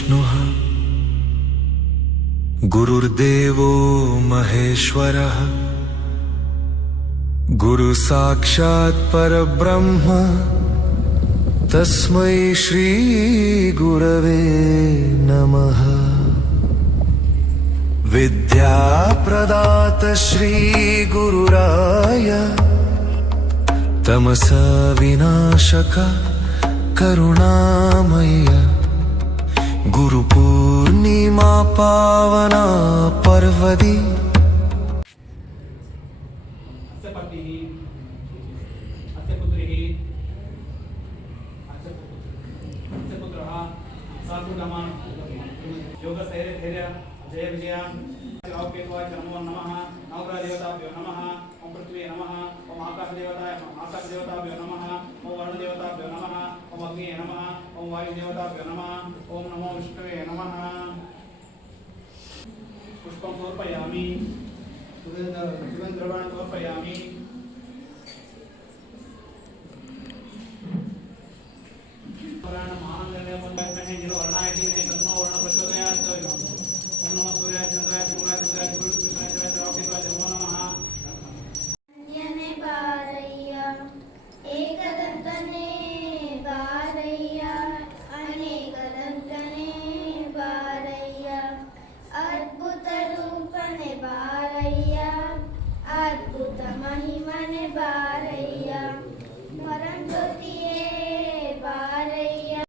विष्णुः गुरुर्देवो महेश्वरः गुरु साक्षात् परब्रह्म तस्मै श्री गुरवे नमः। विद्या प्रदात श्री गुरुराय तमस विनाशक करुणामय गुरु पूर्णिमा पावना पर्वदि जय विजय नमो नमः नवग्रह देवताभ्यो नमः ओम पृथ्वी नमः ओम आकाश देवताभ्यो नमः ओम वरुण देवताभ्यो नमः ओम अग्नि नमः ओम वायु देवताभ्यो नमः ओम नमो विष्णुवे नमः। पुष्पं समर्पयामि सुगन्धद्रव्याणि समर्पयामि। अद्भुत महिमने बारैया मरण ज्योतिये बारैया।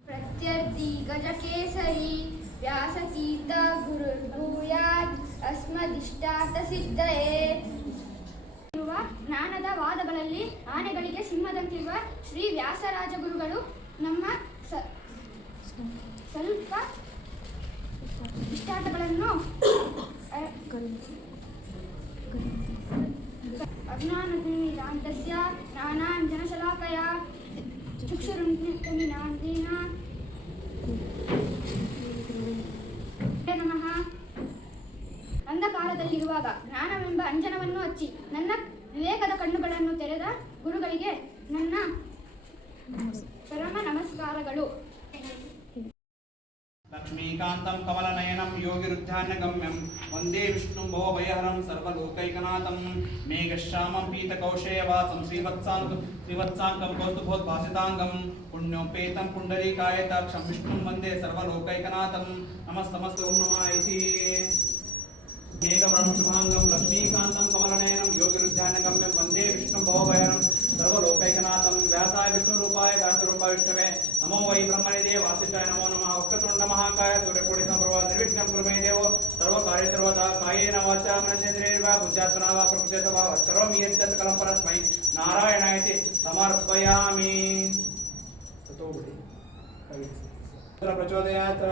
प्रत्यर्थी गजकेसरी व्यासतीर्थ गुरुर्भूयात् अस्मदिष्टाರ್ಥसिद्धये। ಜ್ಞಾನದ ವಾದಗಳಲ್ಲಿ ಆನೆಗಳಿಗೆ ಸಿಂಹದಂತಿರುವ ಶ್ರೀ ವ್ಯಾಸರಾಜ ಗುರುಗಳು ನಮ್ಮ ಸ್ವಲ್ಪ ಇಷ್ಟಾರ್ಥಗಳನ್ನು ಅಜ್ಞಾನತಿಮಿರಾಂತಸ್ಯ ಜ್ಞಾನಾಂಜನಶಲಾಕಯ ಚಕ್ಷುರುನ್ಮಿಲಿತಮಿನಾಂತೇನ ನಮಃ. ಅಂಧಕಾರದಲ್ಲಿರುವಾಗ ಜ್ಞಾನವೆಂಬ ಅಂಜನವನ್ನು ಹಚ್ಚಿ ನನ್ನ ವಿವೇಕದ ಕಣ್ಣುಗಳನ್ನು ತೆರೆದ ಗುರುಗಳಿಗೆ ನನ್ನ ಪರಮ ನಮಸ್ಕಾರಗಳು. लक्ष्मीकान्तं कमलनयनं योगिरुद्धान्यगम्यं वन्दे विष्णुं भवभयहरं सर्वलोकैकनाथं मेघश्यामं पीतकौशेयवासं श्रीवत्साङ्कं कौस्तुभोद्भासिताङ्गं पुण्योपेतं पुण्डरीकायताक्षं विष्णुं वन्दे सर्वलोकैकनाथं नमस्तमस्तु ओं नमः इति। मेघवर्णं शुभाङ्गं लक्ष्मीकान्तं कमलनयनं योगिरुद्धान्यगम्यं वन्दे विष्णुं भवभयहरं सर्वलोकैकनाथं व्यासाय विष्णुरूपाय व्यासरूपाय विष्णवे नमो वै ब्रह्मनिधे वासिष्ठाय नमो नमः। वक्रतुण्ड महाकाय सूर्यकोटिसमप्रभा निर्विघ्नं कुरु मे देव सर्वकार्ये सर्वदा कायेन वाचा मनसेन्द्रियैर्वा बुद्ध्यात्मना वा प्रकृते वा करोमि यत् सकलं परस्मै नारायणायति समर्पयामि। प्रचोदयात्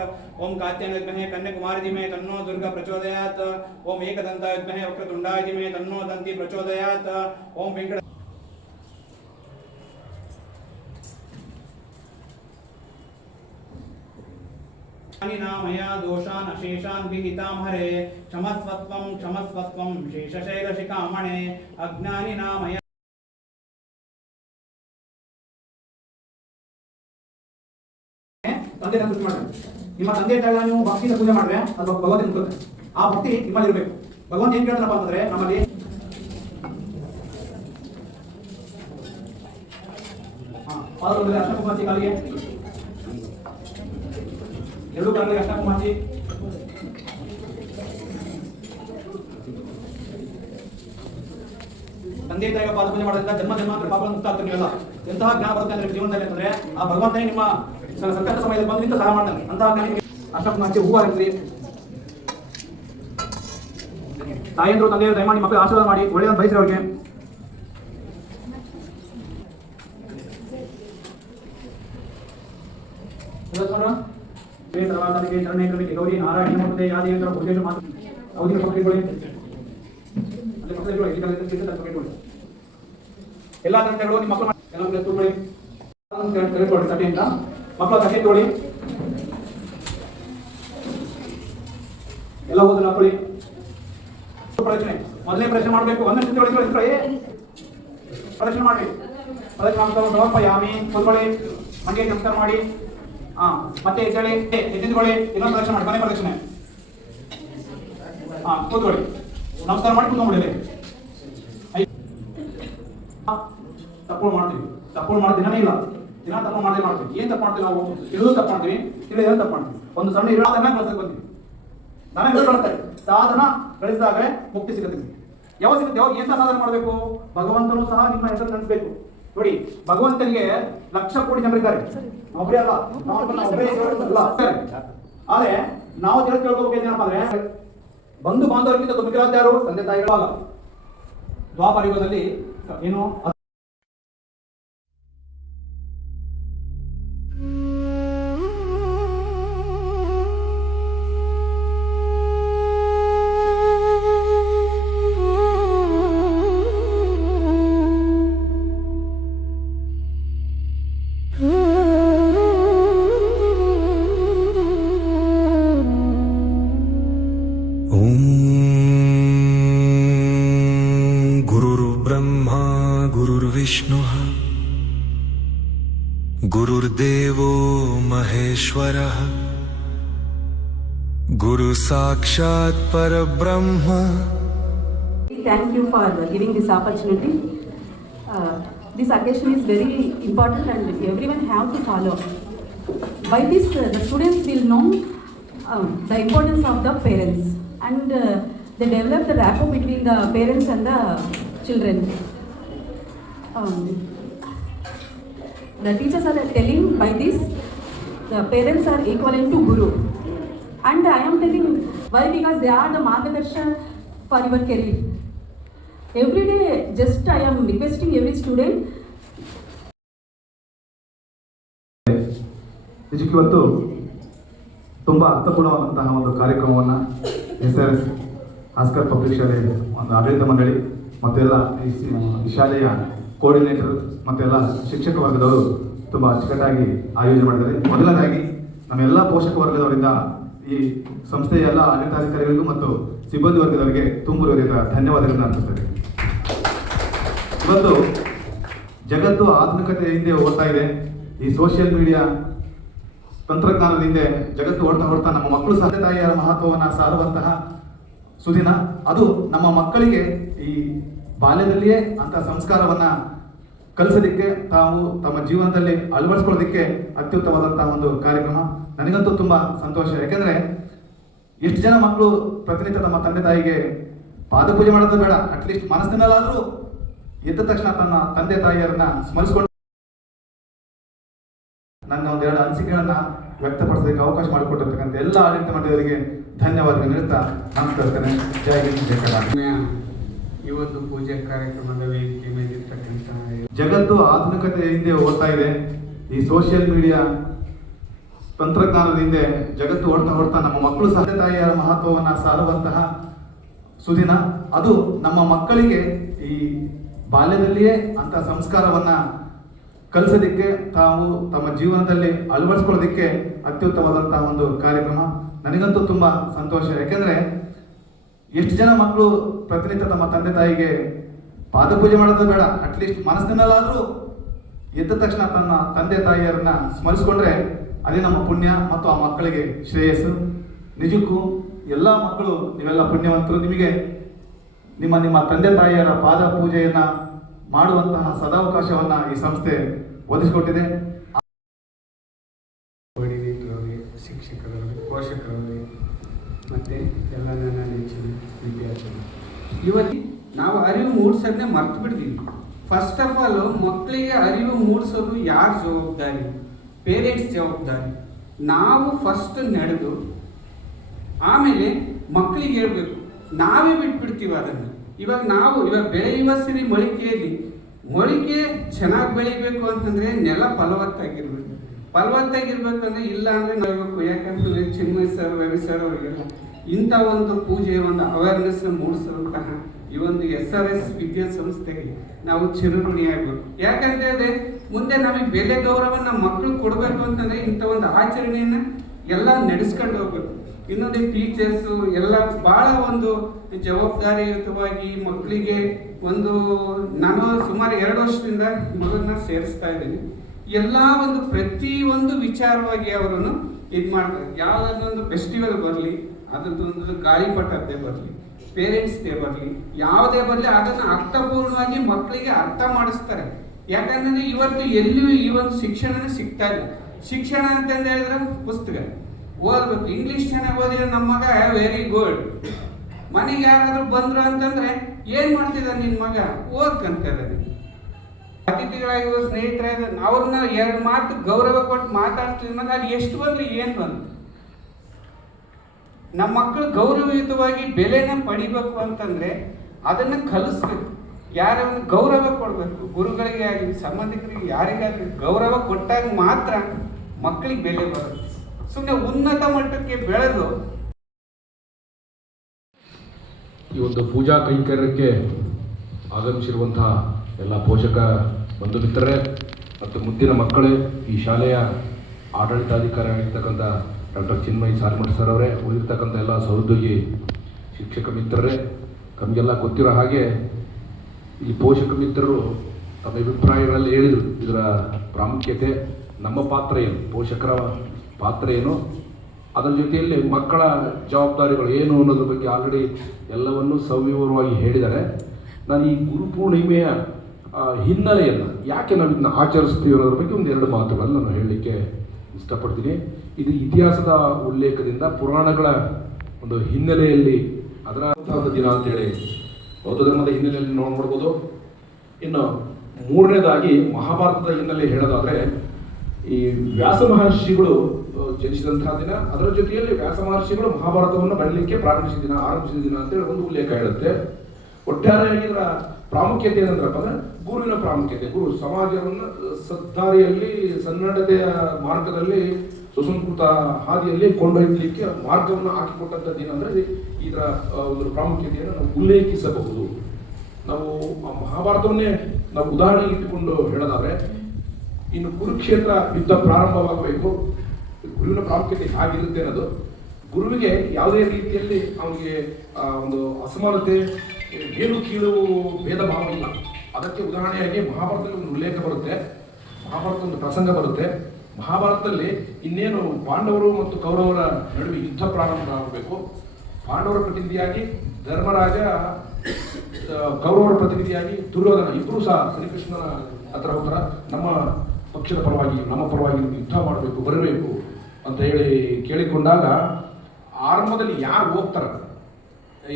ओम कात्यायनाय विद्महे कन्याकुमारी धीमहि तन्नो दुर्गा प्रचोदयात् ओम एकदन्ताय विद्महे वक्रतुण्डाय धीमहि तन्नो दन्ती प्रचोदयात् ओम वेंकट मया दोषान् अशेषान् विहितां हरे क्षमस्वत्वं शेषशैलशिखामणे अज्ञानिना मया ತಂದೆ ಪೂಜೆ ಮಾಡ್ರಿ. ನಿಮ್ಮ ತಂದೆ ತಾಯಿಗಳ ನೀವು ಭಕ್ತಿಯಿಂದ ಪೂಜೆ ಮಾಡಿದ್ರೆ ಅದು ಭಗವಂತನ ಮುಟ್ಟುತ್ತೆ. ಆ ಭಕ್ತಿ ನಿಮ್ಮಲ್ಲಿ ಇರಬೇಕು. ಭಗವಂತ ಏನ್ ಕೇಳ್ತಾರಪ್ಪ ಅಂತಂದ್ರೆ ನಮ್ಮಲ್ಲಿ ಪಾದದಲ್ಲಿ ಅಷ್ಟಕುಮಾಚಿ ಕಾಲಿಗೆ ಎರಡು ಕಾಲಿಗೆ ಅಷ್ಟಕುಮಾಚಿ ತಂದೆ ತಾಯಿಗಳ ಪಾದ ಪೂಜೆ ಮಾಡೋದ್ರಿಂದ ಜನ್ಮ ಜನ್ಮಾಂತರ ಪಾಪಗಳನ್ನು ಮುಕ್ತ ಆಗ್ತಾರೆ. ನೀವೆಲ್ಲ ಎಂತಹ ಜ್ಞಾನ ಬರುತ್ತೆ ಅಂದ್ರೆ ಜೀವನದಲ್ಲಿ ಅಂತಂದ್ರೆ ಆ ಭಗವಂತನೇ ನಿಮ್ಮ ಸಂಕಟ ಸಮಯದಲ್ಲಿ ಬಂದು ನಿಂತು ಸಹಾಯ ಮಾಡ್ತಾನೆ. ಅಂತಹ ಜ್ಞಾನಿಗೆ ಅಷ್ಟಕುಮಾಚಿ ಹೂವು ಹಾಕಿದ್ರಿ. ತಾಯಿಯಂದ್ರು ತಂದೆಯರು ದಯಮಾಡಿ ಮಕ್ಕಳು ಆಶೀರ್ವಾದ ಮಾಡಿ ಒಳ್ಳೆಯದನ್ನು ಬಯಸಿ ಅವ್ರಿಗೆ. ಗೌರಿ ನಾರಾಯಣ ಮತ್ತೆ ಯಾದೇಂದ್ರ ಭುಜೇಶ ಮಾತು ಅವಧಿಗೆ ಪಕಡಿಕೊಳ್ಳಿ. ಅಲ್ಲಿ ಪಕ್ಕದಲ್ಲಿ ಎಲ್ಲ ತಂದೆಗಳು ನಿಮ್ಮ ಮಕ್ಕಳು ಎಲ್ಲ ತಗೊಳ್ಳಿ. ತೆಗೆದುಕೊಳ್ಳಿ ತಟ್ಟೆಯಿಂದ ಮಕ್ಕಳ ತಟ್ಟೆ ತಗೊಳ್ಳಿ. ಎಲ್ಲ ಓದನ್ನು ಹಾಕೊಳ್ಳಿ. ಪ್ರದಕ್ಷಿಣೆ ಮೊದಲೇ ಪ್ರದಕ್ಷಿಣೆ ಮಾಡಬೇಕು. ಒಂದಷ್ಟು ಪ್ರದಕ್ಷಿಣೆ ಮಾಡಿ ಸಮರ್ಪಯಾಮಿ ಕೂತ್ಕೊಳ್ಳಿ. ಮಂಡಿಗೆ ನಮಸ್ಕಾರ ಮಾಡಿ. ಮತ್ತೆ ಎದ್ದೇಳಿ ಎದ್ದಿದ್ಕೊಳ್ಳಿ. ಇನ್ನೊಂದು ಪ್ರದಕ್ಷಿಣೆ ಮಾಡಿ. ಕೊನೆ ಪ್ರದಕ್ಷಿಣೆ. ಕೂತ್ಕೊಳ್ಳಿ. ನಮಸ್ಕಾರ ಮಾಡಿ ಕೂತ್ಕೊಂಡ್ಬಿಡಿ. ತಪ್ಪು ಮಾಡ್ತೀವಿ. ತಪ್ಪು ಮಾಡೋ ದಿನನೇ ಇಲ್ಲ. ದಿನ ತಪ್ಪು ಮಾಡದೆ ಮಾಡ್ತೀವಿ. ಏನ್ ತಪ್ಪು ಮಾಡ್ತೀವಿ ನಾವು? ಇಳಿದು ತಪ್ಪು ಮಾಡ್ತೀವಿ, ತಿಳಿಯೋದು ತಪ್ಪು ಮಾಡ್ತೀವಿ. ಒಂದು ಸಣ್ಣ ಇರೋದನ್ನ ಕಳ್ಸಕ್ ಬಂತೀವಿ. ನಾನೇ ಕಳಿಸ್ತಾರೆ. ಸಾಧನ ಗಳಿಸಿದಾಗ ಮುಕ್ತಿ ಸಿಗುತ್ತೆ. ಯಾವಾಗ ಸಿಗುತ್ತೆ? ಯಾವಾಗ ಏನ್ ಸಾಧನೆ ಮಾಡಬೇಕು? ಭಗವಂತನು ಸಹ ನಿಮ್ಮ ಹೆಸರು ನೆನೆಸಬೇಕು. ನೋಡಿ, ಭಗವಂತನಿಗೆ ಲಕ್ಷ ಕೋಟಿ ಜನರಿದ್ದಾರೆ. ಒಬ್ಬರೇ ಅಲ್ಲ. ಆದ್ರೆ ನಾವು ತಿಳ್ಕೊಳ್ಬೇಕು ಏನಪ್ಪ ಅಂದ್ರೆ ಬಂಧು ಬಾಂಧವರಿಗಿಂತ ಮಿಗಿಲಾದ ಯಾರು? ತಂದೆ ತಾಯಿಗಳಾಗ. ದ್ವಾಪರ ಯುಗದಲ್ಲಿ ಏನು गुरुर्विष्णुः गुरुर्देवो महेश्वरः गुरुसाक्षात् परब्रह्म. Thank you for giving this opportunity. This occasion is very important and everyone have to follow. By this, the students will know the importance of the parents and they develop the rapport between the parents and the children. The teachers are telling by this the parents are equivalent to guru, and I am telling why, because they are the margadarshan for your career. Every day just I am requesting every student. ಇವತ್ತು ತುಂಬ ಅರ್ಥಪೂರ್ಣವಾದಂತಹ ಒಂದು ಕಾರ್ಯಕ್ರಮವನ್ನು SRS Oscar public ಶಾಲೆ ಒಂದು ಆಡಳಿತ ಮಂಡಳಿ ಮತ್ತೆಲ್ಲ ಈ ಶಾಲೆಯ ಕೋಆರ್ಡಿನೇಟರ್ ಮತ್ತೆಲ್ಲ ಶಿಕ್ಷಕ ವರ್ಗದವರು ತುಂಬ ಅಚ್ಚುಕಟ್ಟಾಗಿ ಆಯೋಜನೆ ಮಾಡಿದ್ದಾರೆ. ಮೊದಲನೇದಾಗಿ ನಮ್ಮೆಲ್ಲ ಪೋಷಕ ವರ್ಗದವರಿಂದ ಈ ಸಂಸ್ಥೆಯ ಎಲ್ಲ ಆಡಳಿತಾಧಿಕಾರಿಗಳಿಗೂ ಮತ್ತು ಸಿಬ್ಬಂದಿ ವರ್ಗದವರಿಗೆ ತುಂಬ ಹೃದಯದ ಧನ್ಯವಾದಗಳನ್ನು ಅರ್ಪಿಸ್ತೇನೆ. ಇವತ್ತು ಜಗತ್ತು ಆಧುನಿಕತೆ ಹಿಂದೆ ಓಡ್ತಾ ಇದೆ. ಈ ಸೋಷಿಯಲ್ ಮೀಡಿಯಾ ತಂತ್ರಜ್ಞಾನದ ಹಿಂದೆ ಜಗತ್ತು ಓಡ್ತಾ ನಮ್ಮ ಮಕ್ಕಳು ತಂದೆ ತಾಯಿಯ ಮಹತ್ವವನ್ನು ಸಾರುವಂತಹ ಸುದಿನ. ಅದು ನಮ್ಮ ಮಕ್ಕಳಿಗೆ ಈ ಬಾಲ್ಯದಲ್ಲಿಯೇ ಅಂತ ಸಂಸ್ಕಾರವನ್ನ ಕಲಿಸೋದಕ್ಕೆ ತಾವು ತಮ್ಮ ಜೀವನದಲ್ಲಿ ಅಳವಡಿಸ್ಕೊಳ್ಳೋದಕ್ಕೆ ಅತ್ಯುತ್ತಮವಾದಂತಹ ಒಂದು ಕಾರ್ಯಕ್ರಮ. ನನಗಂತೂ ತುಂಬಾ ಸಂತೋಷ. ಯಾಕೆಂದ್ರೆ ಎಷ್ಟು ಜನ ಮಕ್ಕಳು ಪ್ರತಿನಿತ್ಯ ತಮ್ಮ ತಂದೆ ತಾಯಿಗೆ ಪಾದಪೂಜೆ ಮಾಡೋದು ಬೇಡ, ಅಟ್ಲೀಸ್ಟ್ ಮನಸ್ಸಿನಲ್ಲಾದ್ರೂ ಎದ್ದ ತಕ್ಷಣ ತನ್ನ ತಂದೆ ತಾಯಿಯರನ್ನ ಸ್ಮರಿಸಿಕೊಂಡು ನನ್ನ ಒಂದೆರಡು ಅನಿಸಿಕೆಗಳನ್ನ ವ್ಯಕ್ತಪಡಿಸೋದಕ್ಕೆ ಅವಕಾಶ ಮಾಡಿಕೊಟ್ಟಿರ್ತಕ್ಕಂಥ ಎಲ್ಲ ಆಡಳಿತ ಮಂಡಳಿಯವರಿಗೆ ಧನ್ಯವಾದಗಳು ನೀಡುತ್ತಾ ನಮಸ್ಕರಿಸ್ತೇನೆ. ಜೈ ಹಿಂದ್, ಜೈ ಕರ್ನಾಟಕ. ಈ ಒಂದು ಪೂಜೆ ಕಾರ್ಯಕ್ರಮದ ವೇದಿಕೆ ಮೇಲಿರ್ತಕ್ಕಂಥ ಜಗತ್ತು ಆಧುನಿಕತೆ ಹಿಂದೆ ಓಡ್ತಾ ಇದೆ. ಈ ಸೋಷಿಯಲ್ ಮೀಡಿಯಾ ತಂತ್ರಜ್ಞಾನದ ಹಿಂದೆ ಜಗತ್ತು ಓಡ್ತಾ ನಮ್ಮ ಮಕ್ಕಳು ತಂದೆ ತಾಯಿಯ ಮಹತ್ವವನ್ನು ಸಾರುವಂತಹ ಸುದಿನ. ಅದು ನಮ್ಮ ಮಕ್ಕಳಿಗೆ ಈ ಬಾಲ್ಯದಲ್ಲಿಯೇ ಅಂತ ಸಂಸ್ಕಾರವನ್ನ ಕಲಿಸೋದಕ್ಕೆ, ತಾವು ತಮ್ಮ ಜೀವನದಲ್ಲಿ ಅಳವಡಿಸ್ಕೊಳ್ಳೋದಕ್ಕೆ ಅತ್ಯುತ್ತಮವಾದಂತಹ ಒಂದು ಕಾರ್ಯಕ್ರಮ. ನನಗಂತೂ ತುಂಬ ಸಂತೋಷ. ಯಾಕೆಂದರೆ ಎಷ್ಟು ಜನ ಮಕ್ಕಳು ಪ್ರತಿನಿತ್ಯ ತಮ್ಮ ತಂದೆ ತಾಯಿಗೆ ಪಾದಪೂಜೆ ಮಾಡೋದು ಬೇಡ, ಅಟ್ಲೀಸ್ಟ್ ಮನಸ್ಸಿನಲ್ಲಾದರೂ ಎದ್ದ ತಕ್ಷಣ ತನ್ನ ತಂದೆ ತಾಯಿಯರನ್ನ ಸ್ಮರಿಸ್ಕೊಂಡ್ರೆ ಅದೇ ನಮ್ಮ ಪುಣ್ಯ ಮತ್ತು ಆ ಮಕ್ಕಳಿಗೆ ಶ್ರೇಯಸ್ಸು. ನಿಜಕ್ಕೂ ಎಲ್ಲ ಮಕ್ಕಳು ನೀವೆಲ್ಲ ಪುಣ್ಯವಂತರು. ನಿಮಗೆ ನಿಮ್ಮ ತಂದೆ ತಾಯಿಯರ ಪಾದ ಪೂಜೆಯನ್ನ ಮಾಡುವಂತಹ ಸದಾವಕಾಶವನ್ನ ಈ ಸಂಸ್ಥೆ ಒದಗಿಸಿಕೊಟ್ಟಿದೆ. ವೈದಿಕರಿಗೆ, ಶಿಕ್ಷಕರಿಗೆ, ಪೋಷಕರಿಗೆ ಮತ್ತು ಎಲ್ಲ ನನ್ನ ನೆಚ್ಚಿನ ವಿದ್ಯಾರ್ಥಿಗಳು, ಇವತ್ತು ನಾವು ಅರಿವು ಮೂಡಿಸೋದನ್ನೇ ಮರ್ತು ಬಿಡ್ತೀವಿ. ಫಸ್ಟ್ ಆಫ್ ಆಲ್ ಮಕ್ಕಳಿಗೆ ಅರಿವು ಮೂಡಿಸೋದು ಯಾರ ಜವಾಬ್ದಾರಿ? ಪೇರೆಂಟ್ಸ್ ಜವಾಬ್ದಾರಿ. ನಾವು ಫಸ್ಟ್ ನಡೆದು ಆಮೇಲೆ ಮಕ್ಕಳಿಗೆ ಹೇಳ್ಬೇಕು. ನಾವೇ ಬಿಟ್ಬಿಡ್ತೀವಿ ಅದನ್ನು. ಇವಾಗ ಬೆಳೆಯುವ ಸಿರಿ ಮೊಳಕೆ ಚೆನ್ನಾಗಿ ಬೆಳಿಬೇಕು ಅಂತಂದ್ರೆ ನೆಲ ಫಲವತ್ತಾಗಿರ್ಬೇಕಂದ್ರೆ ಇಲ್ಲ ಅಂದ್ರೆ ನಾವು ಯಾಕಂತಂದ್ರೆ ಚಿನ್ಮಯ್ ಸರ್, ರವಿ ಸರ್ ಅವರಿಗೆಲ್ಲ ಇಂಥ ಒಂದು ಪೂಜೆ, ಒಂದು ಅವೇರ್ನೆಸ್ ಮೂಡಿಸುವಂತಹ ಈ ಒಂದು SRS ವಿದ್ಯಾಸಂಸ್ಥೆಗೆ ನಾವು ಚಿರಋಣಿಯಾಗಬೇಕು. ಯಾಕಂತ ಹೇಳಿದ್ರೆ ಮುಂದೆ ನಮಗೆ ಬೆಲೆ ಗೌರವ ನಮ್ಮ ಮಕ್ಕಳು ಕೊಡಬೇಕು ಅಂತಂದ್ರೆ ಇಂಥ ಒಂದು ಆಚರಣೆಯನ್ನ ಎಲ್ಲ ನಡೆಸ್ಕೊಂಡು ಹೋಗ್ಬೇಕು. ಇನ್ನೊಂದು ಟೀಚರ್ಸು ಎಲ್ಲ ಬಹಳ ಒಂದು ಜವಾಬ್ದಾರಿಯುತವಾಗಿ ಮಕ್ಕಳಿಗೆ ನಾನು ಸುಮಾರು 2 ವರ್ಷದಿಂದ ಮಗನ್ನ ಸೇರಿಸ್ತಾ ಇದ್ದೀನಿ. ಎಲ್ಲ ಪ್ರತಿಯೊಂದು ವಿಚಾರವಾಗಿ ಅವರನ್ನು ಇದು ಮಾಡ್ತಾರೆ. ಯಾವುದೊಂದು ಫೆಸ್ಟಿವಲ್ ಬರಲಿ, ಅದರದ್ದೊಂದು ಗಾಳಿಪಟದ್ದೇ ಬರಲಿ, ಪೇರೆಂಟ್ಸ್ ಡೇ ಬರಲಿ, ಯಾವುದೇ ಬರಲಿ, ಅದನ್ನು ಅರ್ಥಪೂರ್ಣವಾಗಿ ಮಕ್ಕಳಿಗೆ ಅರ್ಥ ಮಾಡಿಸ್ತಾರೆ. ಯಾಕಂದ್ರೆ ಇವತ್ತು ಎಲ್ಲಿಯೂ ಈ ಒಂದು ಶಿಕ್ಷಣನೇ ಸಿಗ್ತಾ ಇಲ್ಲ. ಶಿಕ್ಷಣ ಅಂತಂದು ಹೇಳಿದ್ರೆ ಪುಸ್ತಕ ಓದ್ಬೇಕು. ಇಂಗ್ಲಿಷ್ ಚೆನ್ನಾಗಿ ಓದಿದ್ರೆ ನಮ್ಮ ಮಗ ವೆರಿ ಗುಡ್. ಮನೆಗೆ ಯಾರಾದ್ರೂ ಬಂದ್ರು ಅಂತಂದ್ರೆ ಏನ್ ಮಾಡ್ತಿದ್ದಾನೆ ನಿನ್ ಮಗ? ಓದ್ಕಂತಾರೆ. ಅತಿಥಿಗಳಾಗಿರೋ ಸ್ನೇಹಿತರಾಗ ಅವ್ರನ್ನ 2 ಮಾತು ಗೌರವ ಕೊಟ್ಟು ಮಾತಾಡ್ತಿದ್ಮೇಲೆ ಅಲ್ಲಿ ಎಷ್ಟು ಬಂದ್ರೆ ಏನ್ ಬಂತು? ನಮ್ಮ ಮಕ್ಕಳು ಗೌರವಯುತವಾಗಿ ಬೆಲೆನ ಪಡಿಬೇಕು ಅಂತಂದ್ರೆ ಅದನ್ನ ಕಲಿಸ್ಬೇಕು. ಯಾರನ್ನು ಗೌರವ ಕೊಡಬೇಕು, ಗುರುಗಳಿಗೆ ಆಗಲಿ, ಸಂಬಂಧಿಕರಿಗೆ, ಯಾರಿಗಾಗಲಿ ಗೌರವ ಕೊಟ್ಟಾಗ ಮಾತ್ರ ಮಕ್ಕಳಿಗೆ ಬೆಲೆ ಬರುತ್ತೆ. ಸುಮ್ಮನೆ ಉನ್ನತ ಮಟ್ಟಕ್ಕೆ ಬೆಳೆದು ಈ ಒಂದು ಪೂಜಾ ಕೈಂಕರ್ಯಕ್ಕೆ ಆಗಮಿಸಿರುವಂತಹ ಎಲ್ಲ ಪೋಷಕ ಬಂಧು ಮಿತ್ರರೇ ಮತ್ತು ಮುದ್ದಿನ ಮಕ್ಕಳೇ, ಈ ಶಾಲೆಯ ಆಡಳಿತಾಧಿಕಾರಿ ಆಗಿರ್ತಕ್ಕಂಥ ಡಾಕ್ಟರ್ ಚಿನ್ಮಯ್ ಸಾಲಿಮಠ್ ಸರ್ ಅವರೇ, ಉಳಿರ್ತಕ್ಕಂಥ ಎಲ್ಲ ಸಹೋದ್ಯೋಗಿ ಶಿಕ್ಷಕ ಮಿತ್ರರೇ, ತಮಗೆಲ್ಲ ಗೊತ್ತಿರೋ ಹಾಗೆ ಈ ಪೋಷಕ ಮಿತ್ರರು ತಮ್ಮ ಅಭಿಪ್ರಾಯಗಳಲ್ಲಿ ಹೇಳಿದರು. ಇದರ ಪ್ರಾಮುಖ್ಯತೆ, ನಮ್ಮ ಪಾತ್ರ ಏನು, ಪೋಷಕರ ಪಾತ್ರ ಏನು, ಅದರ ಜೊತೆಯಲ್ಲಿ ಮಕ್ಕಳ ಜವಾಬ್ದಾರಿಗಳು ಏನು ಅನ್ನೋದ್ರ ಬಗ್ಗೆ ಆಲ್ರೆಡಿ ಎಲ್ಲವನ್ನೂ ಸವಿವರವಾಗಿ ಹೇಳಿದ್ದಾರೆ. ನಾನು ಈ ಗುರುಪೂರ್ಣಿಮೆಯ ಹಿನ್ನೆಲೆಯನ್ನು ಯಾಕೆ ನಾವು ಇದನ್ನ ಆಚರಿಸ್ತೀವಿ ಅನ್ನೋದ್ರ ಬಗ್ಗೆ 1-2 ಮಾತುಗಳನ್ನು ನಾನು ಹೇಳಲಿಕ್ಕೆ ಇಷ್ಟಪಡ್ತೀನಿ. ಇದು ಇತಿಹಾಸದ ಉಲ್ಲೇಖದಿಂದ, ಪುರಾಣಗಳ ಒಂದು ಹಿನ್ನೆಲೆಯಲ್ಲಿ ಅದರ ಒಂದು ದಿನ ಅಂತೇಳಿ ಬೌದ್ಧ ಧರ್ಮದ ಹಿನ್ನೆಲೆಯಲ್ಲಿ ನೋಡ್ಬೋದು. ಇನ್ನು 3ನೇದಾಗಿ ಮಹಾಭಾರತದ ಹಿನ್ನೆಲೆ ಹೇಳೋದಾದರೆ, ಈ ವ್ಯಾಸ ಮಹರ್ಷಿಗಳು ಜನಿಸಿದಂತಹ ದಿನ, ಅದರ ಜೊತೆಯಲ್ಲಿ ವ್ಯಾಸ ಮಹರ್ಷಿಗಳು ಮಹಾಭಾರತವನ್ನು ಬರಲಿಕ್ಕೆ ಆರಂಭಿಸಿದ ದಿನ ಅಂತೇಳಿ ಒಂದು ಉಲ್ಲೇಖ ಹೇಳುತ್ತೆ. ಒಟ್ಟಾರೆಯಾಗಿ ಇದರ ಪ್ರಾಮುಖ್ಯತೆ ಏನಂದ್ರಪ್ಪ ಅಂದರೆ ಗುರುವಿನ ಪ್ರಾಮುಖ್ಯತೆ. ಗುರು ಸಮಾಜವನ್ನು ಸದ್ದಾರಿಯಲ್ಲಿ, ಸನ್ನಡತೆಯ ಮಾರ್ಗದಲ್ಲಿ, ಸುಸಂಸ್ಕೃತ ಹಾದಿಯಲ್ಲಿ ಕೊಂಡೊಯ್ಯಲಿಕ್ಕೆ ಮಾರ್ಗವನ್ನು ಹಾಕಿಕೊಟ್ಟಂಥ ದಿನ ಅಂದರೆ ಇದರ ಒಂದು ಪ್ರಾಮುಖ್ಯತೆಯನ್ನು ನಾವು ಉಲ್ಲೇಖಿಸಬಹುದು. ನಾವು ಆ ಮಹಾಭಾರತವನ್ನೇ ನಾವು ಉದಾಹರಣೆಗೆ ಇಟ್ಟುಕೊಂಡು ಹೇಳೋದಾದರೆ, ಇನ್ನು ಕುರುಕ್ಷೇತ್ರ ಯುದ್ಧ ಪ್ರಾರಂಭವಾಗಬೇಕು. ಗುರುವಿನ ಪ್ರಾಮುಖ್ಯತೆ ಹೇಗಿರುತ್ತೆ ಅನ್ನೋದು, ಗುರುವಿಗೆ ಯಾವುದೇ ರೀತಿಯಲ್ಲಿ ಅವನಿಗೆ ಒಂದು ಅಸಮಾನತೆ, ಮೇಲು ಕೀಳು ಭೇದ ಭಾವ ಇಲ್ಲ. ಅದಕ್ಕೆ ಉದಾಹರಣೆಯಾಗಿ ಮಹಾಭಾರತದಲ್ಲಿ ಒಂದು ಉಲ್ಲೇಖ ಬರುತ್ತೆ, ಮಹಾಭಾರತ ಒಂದು ಪ್ರಸಂಗ ಬರುತ್ತೆ. ಮಹಾಭಾರತದಲ್ಲಿ ಇನ್ನೇನು ಪಾಂಡವರು ಮತ್ತು ಕೌರವರ ನಡುವೆ ಯುದ್ಧ ಪ್ರಾರಂಭ ಆಗಬೇಕು. ಪಾಂಡವರ ಪ್ರತಿನಿಧಿಯಾಗಿ ಧರ್ಮರಾಜ, ಕೌರವರ ಪ್ರತಿನಿಧಿಯಾಗಿ ದುರ್ಯೋಧನ, ಇಬ್ಬರೂ ಸಹ ಶ್ರೀಕೃಷ್ಣನ ಹತ್ರ ಹೋಗ್ತಾರ, ನಮ್ಮ ಪಕ್ಷದ ಪರವಾಗಿ, ನಮ್ಮ ಪರವಾಗಿ ಯುದ್ಧ ಮಾಡಬೇಕು, ಬರಬೇಕು ಅಂತ ಹೇಳಿ ಕೇಳಿಕೊಂಡಾಗ ಆರಂಭದಲ್ಲಿ ಯಾರು ಹೋಗ್ತಾರೆ?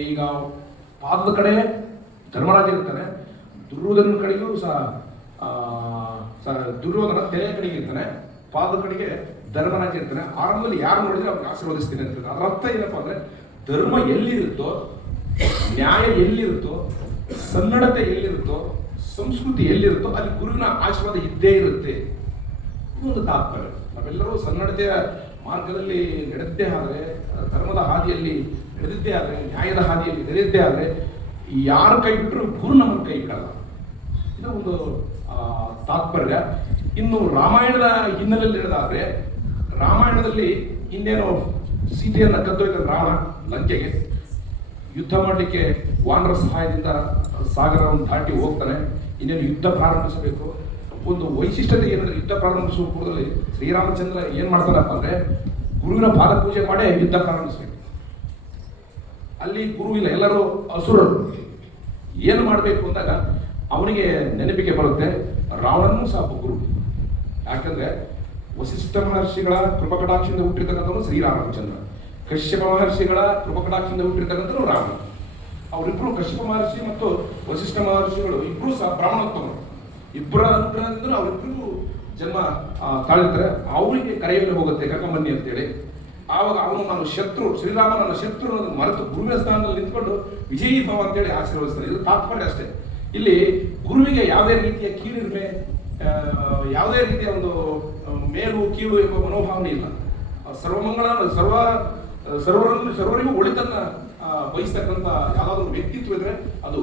ಈಗ ಪಾದದ ಕಡೆ ಧರ್ಮರಾಜ ಇರ್ತಾನೆ, ದುರ್ಯೋಧನ ಕಡೆಗೂ ಸಹ ದುರ್ಯೋಧನ ತೆರೆಯ ಕಡೆಗೆ ಇರ್ತಾನೆ, ಪಾದದ ಕಡೆಗೆ ಧರ್ಮರಾಜ ಇರ್ತಾನೆ. ಆರಂಭದಲ್ಲಿ ಯಾರು ನೋಡಿದ್ರೆ ಅವ್ರಿಗೆ ಆಶೀರ್ವದಿಸ್ತೀನಿ ಅಂತ. ಅದರ ಅರ್ಥ ಏನಪ್ಪ ಅಂದರೆ, ಧರ್ಮ ಎಲ್ಲಿರುತ್ತೋ, ನ್ಯಾಯ ಎಲ್ಲಿರುತ್ತೋ, ಸನ್ನಡತೆ ಎಲ್ಲಿರುತ್ತೋ, ಸಂಸ್ಕೃತಿ ಎಲ್ಲಿರುತ್ತೋ ಅಲ್ಲಿ ಗುರುವಿನ ಆಶೀರ್ವಾದ ಇದ್ದೇ ಇರುತ್ತೆ. ಇದೊಂದು ತಾತ್ಪರ್ಯ. ನಾವೆಲ್ಲರೂ ಸನ್ನಡತೆಯ ಮಾರ್ಗದಲ್ಲಿ ನಡೆದಿದ್ದೇ ಆದರೆ, ಧರ್ಮದ ಹಾದಿಯಲ್ಲಿ ನಡೆದಿದ್ದೇ ಆದರೆ, ನ್ಯಾಯದ ಹಾದಿಯಲ್ಲಿ ನಡೆದಿದ್ದೇ ಆದರೆ, ಯಾರು ಕೈ ಬಿಟ್ಟರು ಗುರು ನಮ್ಮನ್ನು ಕೈ ಬಿಡಲ್ಲ. ಇದು ಒಂದು ತಾತ್ಪರ್ಯ. ಇನ್ನು ರಾಮಾಯಣದ ಹಿನ್ನೆಲೆಯಲ್ಲಿ ಹೇಳೋದಾದ್ರೆ, ರಾಮಾಯಣದಲ್ಲಿ ಇನ್ನೇನು ಸೀತೆಯನ್ನು ಕದ್ದೊಯ್ದ ರಾವಣ ಲಂಕೆಗೆ ಯುದ್ಧ ಮಾಡಲಿಕ್ಕೆ ವಾನರ ಸಹಾಯದಿಂದ ಸಾಗರವನ್ನು ದಾಟಿ ಹೋಗ್ತಾನೆ. ಇನ್ನೇನು ಯುದ್ಧ ಪ್ರಾರಂಭಿಸಬೇಕು. ಒಂದು ವೈಶಿಷ್ಟ್ಯತೆ ಏನಂದ್ರೆ, ಯುದ್ಧ ಪ್ರಾರಂಭಿಸುವ ಪೂರ್ವದಲ್ಲಿ ಶ್ರೀರಾಮಚಂದ್ರ ಏನ್ ಮಾಡ್ತಾರಪ್ಪ ಅಂದ್ರೆ, ಗುರುವಿನ ಪಾದ ಪೂಜೆ ಮಾಡೇ ಯುದ್ಧ ಪ್ರಾರಂಭಿಸಬೇಕು. ಅಲ್ಲಿ ಗುರು ಇಲ್ಲ, ಎಲ್ಲರೂ ಅಸುರರು. ಏನು ಮಾಡಬೇಕು ಅಂದಾಗ ಅವನಿಗೆ ನೆನಪಿಗೆ ಬರುತ್ತೆ ರಾವಣನೂ ಸಹ ಗುರು. ಯಾಕಂದ್ರೆ ವಸಿಷ್ಠ ಮಹರ್ಷಿಗಳ ಕೃಪಕಟಾಕ್ಷದಿಂದ ಹುಟ್ಟಿರ್ತಕ್ಕಂಥವನು ಶ್ರೀರಾಮಚಂದ್ರ, ಕಶ್ಯಪ ಮಹರ್ಷಿಗಳ ಕೃಪಕಟಾಕ್ಷದಿಂದ ಹುಟ್ಟಿರ್ತಕ್ಕಂಥವ್ರು ರಾವಣ. ಅವರಿಬ್ರು, ಕಶ್ಯಪ ಮಹರ್ಷಿ ಮತ್ತು ವಸಿಷ್ಠ ಮಹರ್ಷಿಗಳು ಇಬ್ರು ಸಹ ಬ್ರಾಹ್ಮಣೋತ್ತಮರು. ಇಬ್ಬರ ಅನುಗ್ರಹದಿಂದ ಅವರಿಬ್ರು ಜನ್ಮ ತಾಳಿರ್ತಾರೆ. ಅವರಿಗೆ ಕರೆಯಲ್ಲಿ ಹೋಗುತ್ತೆ ಕರ್ಕೊಂಬನ್ನಿ ಅಂತೇಳಿ. ಆವಾಗ ಅವನು ನಾನು ಶತ್ರು, ಶ್ರೀರಾಮ ನನ್ನ ಶತ್ರು ಅನ್ನೋದನ್ನು ಮರೆತು ಗುರುವಿನ ಸ್ಥಾನದಲ್ಲಿ ನಿಂತ್ಕೊಂಡು ವಿಜಯೀ ಭವ ಅಂತೇಳಿ ಆಶೀರ್ವದಿಸ್ತಾರೆ. ಇದು ತಾತ್ಪರ್ಯ ಅಷ್ಟೇ. ಇಲ್ಲಿ ಗುರುವಿಗೆ ಯಾವುದೇ ರೀತಿಯ ಕೀಳಿರ್ಮೆ, ಯಾವುದೇ ರೀತಿಯ ಒಂದು ಮೇಲು ಕೀಳು ಎಂಬ ಮನೋಭಾವನೆ ಇಲ್ಲ. ಸರ್ವಮಂಗಳ ಸರ್ವರಿಗೂ ಒಳಿತನ್ನ ಬಯಸ್ತಕ್ಕಂಥ ಯಾವುದಾದ್ರೂ ವ್ಯಕ್ತಿತ್ವ ಇದ್ರೆ ಅದು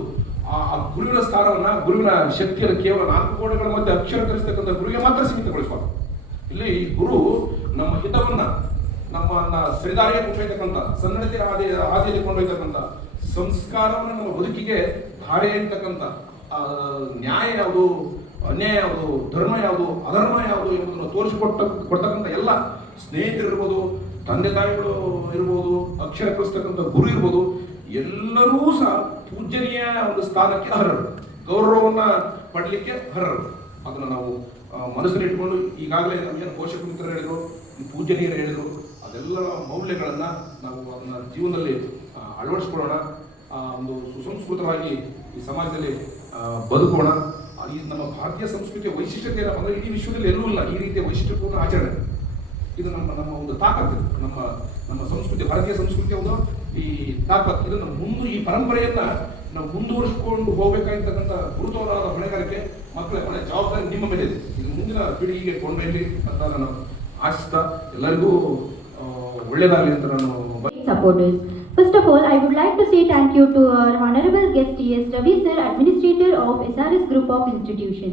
ಆ ಗುರುವಿನ ಸ್ಥಾನವನ್ನ, ಗುರುವಿನ ಶಕ್ತಿಯನ್ನು ಕೇವಲ 4 ಗೋಡೆಗಳ ಮಧ್ಯೆ ಅಕ್ಷರ ಕಲಿಸ್ತಕ್ಕಂಥ ಗುರುವಿಗೆ ಮಾತ್ರ ಸೀಮಿತಗೊಳಿಸಬಾರ್ದು. ಇಲ್ಲಿ ಗುರು ನಮ್ಮ ಹಿತವನ್ನ, ನಮ್ಮನ್ನ ಸರಿದಾರಿಗೆ ಕೊಂಡೊಯ್ತಕ್ಕಂಥ, ಸನ್ನಡತೆ ಹಾದಿಯಲ್ಲಿ ಕೊಂಡೊಯ್ತಕ್ಕಂಥ, ಸಂಸ್ಕಾರವನ್ನು ನಮ್ಮ ಬದುಕಿಗೆ ಧಾರೆ ಅಂತಕ್ಕಂಥ, ನ್ಯಾಯ ಯಾವುದು, ಅನ್ಯಾಯ ಯಾವುದು, ಧರ್ಮ ಯಾವುದು, ಅಧರ್ಮ ಯಾವುದು ಎಂಬುದನ್ನು ತೋರಿಸಿಕೊಡ್ತಕ್ಕಂಥ ಎಲ್ಲ ಸ್ನೇಹಿತರಿರ್ಬೋದು, ತಂದೆ ತಾಯಿಗಳು ಇರ್ಬೋದು, ಅಕ್ಷರ ಕಲಿಸ್ತಕ್ಕಂಥ ಗುರು ಇರ್ಬೋದು, ಎಲ್ಲರೂ ಸಹ ಪೂಜನೀಯ ಒಂದು ಸ್ಥಾನಕ್ಕೆ ಅರ್ಹರು, ಗೌರವವನ್ನ ಪಡಲಿಕ್ಕೆ ಅರ್ಹರು. ಅದನ್ನು ನಾವು ಮನಸ್ಸಲ್ಲಿ ಇಟ್ಕೊಂಡು, ಈಗಾಗಲೇ ನಮಗೇನು ಪೋಷಕ ಮಿತ್ರರು ಹೇಳಿದ್ರು, ಪೂಜನೀಯರು ಹೇಳಿದ್ರು, ಅದೆಲ್ಲ ಮೌಲ್ಯಗಳನ್ನ ನಾವು ಅದನ್ನ ಜೀವನದಲ್ಲಿ ಅಳವಡಿಸ್ಕೊಳ್ಳೋಣ. ಒಂದು ಸುಸಂಸ್ಕೃತವಾಗಿ ಈ ಸಮಾಜದಲ್ಲಿ ಬದುಕೋಣ. ಈ ನಮ್ಮ ಭಾರತೀಯ ಸಂಸ್ಕೃತಿಯ ವೈಶಿಷ್ಟ್ಯತೆ ಏನಪ್ಪ ಅಂದ್ರೆ, ಇಡೀ ವಿಶ್ವದಲ್ಲಿ ಎಲ್ಲೂ ಇಲ್ಲ ಈ ರೀತಿಯ ವೈಶಿಷ್ಟ್ಯಪೂರ್ಣ ಆಚರಣೆ. ಇದು ನಮ್ಮ ಒಂದು ತಾಕತ್ತು. ನಮ್ಮ ಸಂಸ್ಕೃತಿ, ಭಾರತೀಯ ಸಂಸ್ಕೃತಿಯ ಒಂದು ಈ ತಾಕತ್ತು. ಇದನ್ನು ಈ ಪರಂಪರೆಯನ್ನ ನಾವು ಮುಂದುವರಿಸಿಕೊಂಡು ಹೋಗ್ಬೇಕಾಗಿರ್ತಕ್ಕಂಥ ಗುರುತರವಾದ ಹೊಣೆಗಾರಿಕೆ, ಮಕ್ಕಳ ಹೊಣೆ ಜವಾಬ್ದಾರಿ ನಿಮ್ಮ ಮೇಲೆ ಇದೆ. ಇದು ಮುಂದಿನ ಪೀಳಿಗೆಗೆ ಕೊಂಡೊಯ್ಯಲಿ ಅಂತ ನಾನು ಆಶಿಸ್ತಾ, ಎಲ್ಲರಿಗೂ ಒಳ್ಳೆಯದಾಗಲಿ ಅಂತ ನಾನು supporters. First of all, I would like to say thank you to our honorable guest T.S. Ravi sir, administrator of SRS Group of Institution.